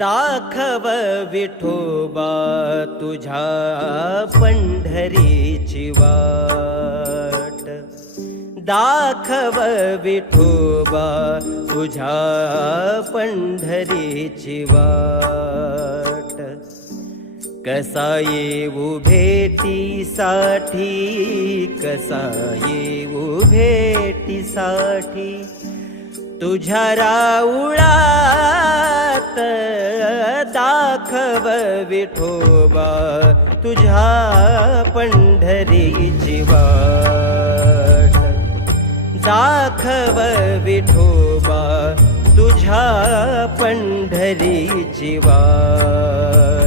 दाखव विठोबा तुझ्या पंढरीची वाट, दाखव विठोबा तुझ्या पंढरीची वाट। कसा येऊ भेटीसाठी, कसा येऊ भेटीसाठी तुझ्या राऊळात, दाखव विठोबा तुझ्या पंढरीची वाट, दाखव विठोबा तुझ्या पंढरीची वाट।